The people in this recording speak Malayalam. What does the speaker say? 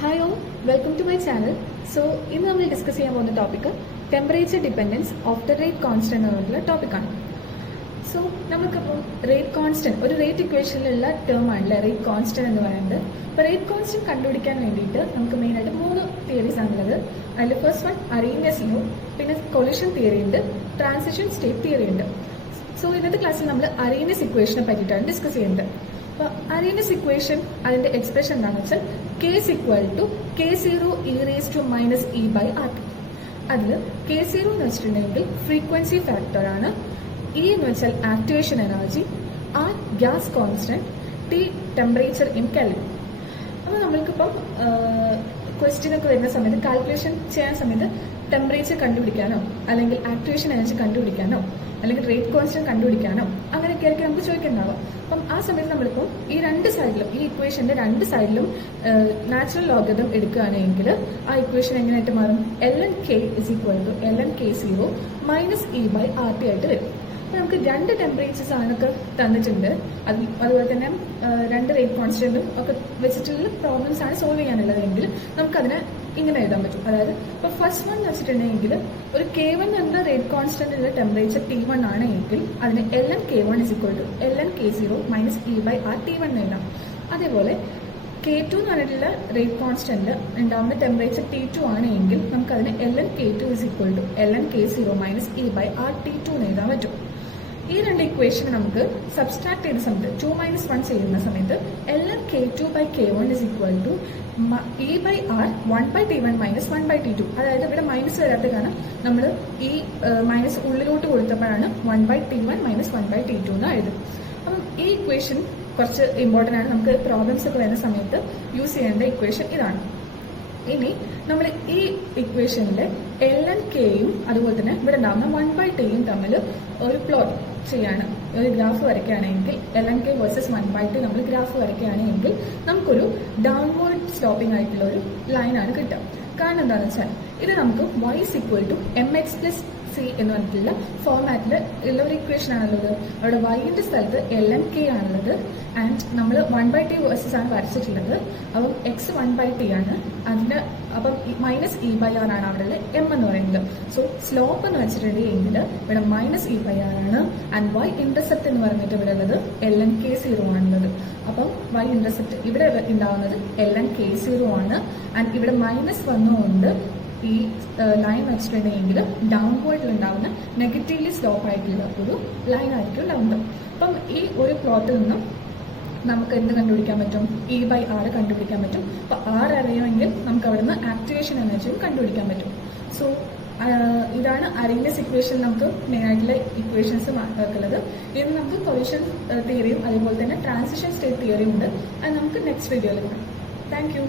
Hi all, welcome to my channel. So, ഇന്ന് നമ്മൾ ഡിസ്കസ് ചെയ്യാൻ പോകുന്ന topic temperature dependence of the rate constant എന്നുള്ള ടോപ്പിക്കാണ്. സോ നമുക്കിപ്പോൾ റേറ്റ് കോൺസ്റ്റന്റ് ഒരു റേറ്റ് ഇക്വേഷനിലുള്ള ടേം ആണല്ലേ റേറ്റ് കോൺസ്റ്റന്റ് എന്ന് പറയുന്നത്. അപ്പോൾ റേറ്റ് കോൺസ്റ്റന്റ് കണ്ടുപിടിക്കാൻ വേണ്ടിയിട്ട് നമുക്ക് മെയിനായിട്ട് 3 തിയറീസ് ആണുള്ളത്. അതിൽ ഫസ്റ്റ് വൺ അറീനിയസ് ലോ, പിന്നെ കൊളിഷൻ തിയറി ഉണ്ട്, ട്രാൻസിഷൻ സ്റ്റേറ്റ് തിയറി ഉണ്ട്. സോ ഇന്നത്തെ ക്ലാസ്സിൽ നമ്മൾ അറീനിയസ് ഇക്വേഷനെ പറ്റിയിട്ടാണ് ഡിസ്കസ് ചെയ്യുന്നത്. അപ്പോൾ അറീനിയസ് ഇക്വേഷൻ അതിൻ്റെ എക്സ്പ്രഷൻ എന്താണെന്ന് വെച്ചാൽ K is equal to K0 e raised to minus e by RT. അതിൽ K0 എന്ന് വെച്ചിട്ടുണ്ടെങ്കിൽ ഫ്രീക്വൻസി ഫാക്ടർ ആണ്, E എന്ന് വെച്ചാൽ activation energy, R gas constant, T temperature in kelvin. അപ്പോൾ നമ്മൾക്കിപ്പം ക്വസ്റ്റ്യൻ ഒക്കെ വരുന്ന സമയത്ത് കാൽക്കുലേഷൻ ചെയ്യാൻ സമയത്ത് ടെമ്പറേച്ചർ കണ്ടുപിടിക്കാനോ അല്ലെങ്കിൽ ആക്ടിവേഷൻ എനർജി കണ്ടുപിടിക്കാനോ അല്ലെങ്കിൽ റേറ്റ് കോൺസ്റ്റന്റ് കണ്ടുപിടിക്കാനോ അങ്ങനെയൊക്കെ ആയിരിക്കും നമുക്ക് ചോദിക്കുന്നുണ്ടാവുക. അപ്പം ആ സമയത്ത് നമ്മളിപ്പോൾ ഈ രണ്ട് സൈഡിലും ഈ ഇക്വേഷന്റെ രണ്ട് സൈഡിലും നാച്ചുറൽ ലോഗരിതം എടുക്കുകയാണെങ്കിൽ ആ ഇക്വേഷൻ എങ്ങനെയായിട്ട് മാറും? ln k is equal to ln k0 minus e by RT ആയിട്ട് വരും. അപ്പോൾ നമുക്ക് രണ്ട് ടെമ്പറേച്ചേഴ്സ് ആണൊക്കെ തന്നിട്ടുണ്ട്, അതുപോലെ തന്നെ രണ്ട് റേറ്റ് കോൺസ്റ്റന്റും ഒക്കെ വെച്ചിട്ടുള്ള പ്രോബ്ലംസ് ആണ് സോൾവ് ചെയ്യാനുള്ളതെങ്കിൽ നമുക്കതിനെ ഇങ്ങനെ എഴുതാൻ പറ്റും. അതായത് ഇപ്പോൾ ഫസ്റ്റ് വൺ വെച്ചിട്ടുണ്ടെങ്കിൽ ഒരു K1 എന്ന റേറ്റ് കോൺസ്റ്റന്റിന്റെ ടെമ്പറേച്ചർ T1 ആണ് എങ്കിൽ അതിന് ln K1 is equal to ln K0 minus e by R T1 എന്ന് എഴുതാം. അതേപോലെ K2 എന്ന് പറഞ്ഞിട്ടുള്ള റേറ്റ് കോൺസ്റ്റന്റ് ഉണ്ടാവുന്ന ടെമ്പറേച്ചർ T2 ആണ് എങ്കിൽ നമുക്കതിന് ln K2 is equal to ln K0 minus e by R T2 എന്ന് എഴുതാൻ പറ്റും. ഈ രണ്ട് ഇക്വേഷൻ നമുക്ക് സബ്സ്ട്രാക്ട് ചെയ്യുന്ന സമയത്ത് 2 - 1 ചെയ്യുന്ന സമയത്ത് ln K2 by K1 is equal to e by R 1 by T1 minus 1 by T2. അതായത് ഇവിടെ മൈനസ് വരാത്ത കാരണം നമ്മൾ ഈ മൈനസ് ഉള്ളിലോട്ട് കൊടുത്തപ്പോഴാണ് 1 by T1 minus 1 by T2 എന്ന് എഴുതും. അപ്പം ഈ ഇക്വേഷൻ കുറച്ച് ഇമ്പോർട്ടൻ്റ് ആണ്, നമുക്ക് പ്രോബ്ലംസ് ഒക്കെ വരുന്ന സമയത്ത് യൂസ് ചെയ്യേണ്ട ഇക്വേഷൻ ഇതാണ്. ഇനി നമ്മൾ ഈ ഇക്വേഷനിൽ ln kയും അതുപോലെ തന്നെ ഇവിടെ ഉണ്ടാകുന്ന 1 by Tയും തമ്മിൽ ഒരു പ്ലോട്ട് ചെയ്യാണ്, ഒരു ഗ്രാഫ് വരയ്ക്കുകയാണെങ്കിൽ ln k versus 1 by T നമ്മൾ ഗ്രാഫ് വരയ്ക്കുകയാണെങ്കിൽ നമുക്കൊരു ഡൗൺവേർഡ് സ്ലോപ്പിംഗ് ആയിട്ടുള്ള ഒരു ലൈനാണ് കിട്ടുക. കാരണം എന്താണെന്ന് വെച്ചാൽ ഇത് നമുക്ക് y is equal to mx plus c എന്ന് പറഞ്ഞിട്ടുള്ള ഫോർമാറ്റിൽ ഉള്ള ഒരു ഇക്വേഷൻ ആണുള്ളത്. അവിടെ വൈൻ്റെ സ്ഥലത്ത് ln k ആണുള്ളത് ആൻഡ് നമ്മൾ 1 by T വേഴ്സസ് ആണ് വരച്ചിട്ടുള്ളത്. അപ്പം x 1 by T ആണ്, അതിന് അപ്പം മൈനസ് ഇ ബൈ ആർ ആണ് അവിടെ എം എന്ന് പറയുന്നത്. സോ സ്ലോപ്പ് എന്ന് വെച്ചിട്ടുണ്ടെങ്കിൽ ഇവിടെ മൈനസ് ഇ ബൈ ആർ ആണ് ആൻഡ് y ഇന്റർസെപ്റ്റ് എന്ന് പറഞ്ഞിട്ട് ഇവിടെ ഉള്ളത് ln K0 ആണുള്ളത്. അപ്പം y ഇന്റർസെപ്റ്റ് ഇവിടെ ഉണ്ടാവുന്നത് ln K0 ആണ് ആൻഡ് ഇവിടെ മൈനസ് വന്നുകൊണ്ട് ഈ ലൈൻ വെച്ചിട്ടുണ്ടെങ്കിൽ ഡൗൺവേർഡിൽ ഉണ്ടാവുന്ന നെഗറ്റീവ്ലി സ്ലോപ്പ് ആയിട്ടുള്ള ഒരു ലൈൻ ആയിരിക്കും ഉണ്ടാവുന്നത്. അപ്പം ഈ ഒരു പ്ലോട്ടിൽ നിന്നും നമുക്ക് എന്ത് കണ്ടുപിടിക്കാൻ പറ്റും? ഇ ബൈ ആർ കണ്ടുപിടിക്കാൻ പറ്റും. അപ്പോൾ ആർ അറിയുമെങ്കിൽ നമുക്ക് അവിടെ നിന്ന് ആക്ടിവേഷൻ എനർജിയും കണ്ടുപിടിക്കാൻ പറ്റും. സോ ഇതാണ് അറീനിയസ് ഇക്വേഷൻ നമുക്ക് മെയിനായിട്ടുള്ള ഇക്വേഷൻസ് ഉള്ളത്. ഇത് നമുക്ക് കൊളിഷൻ തിയറിയും അതുപോലെ തന്നെ ട്രാൻസിഷൻ സ്റ്റേറ്റ് തിയറിയും ഉണ്ട്. അത് നമുക്ക് നെക്സ്റ്റ് വീഡിയോയിൽ കാണാം. Thank you.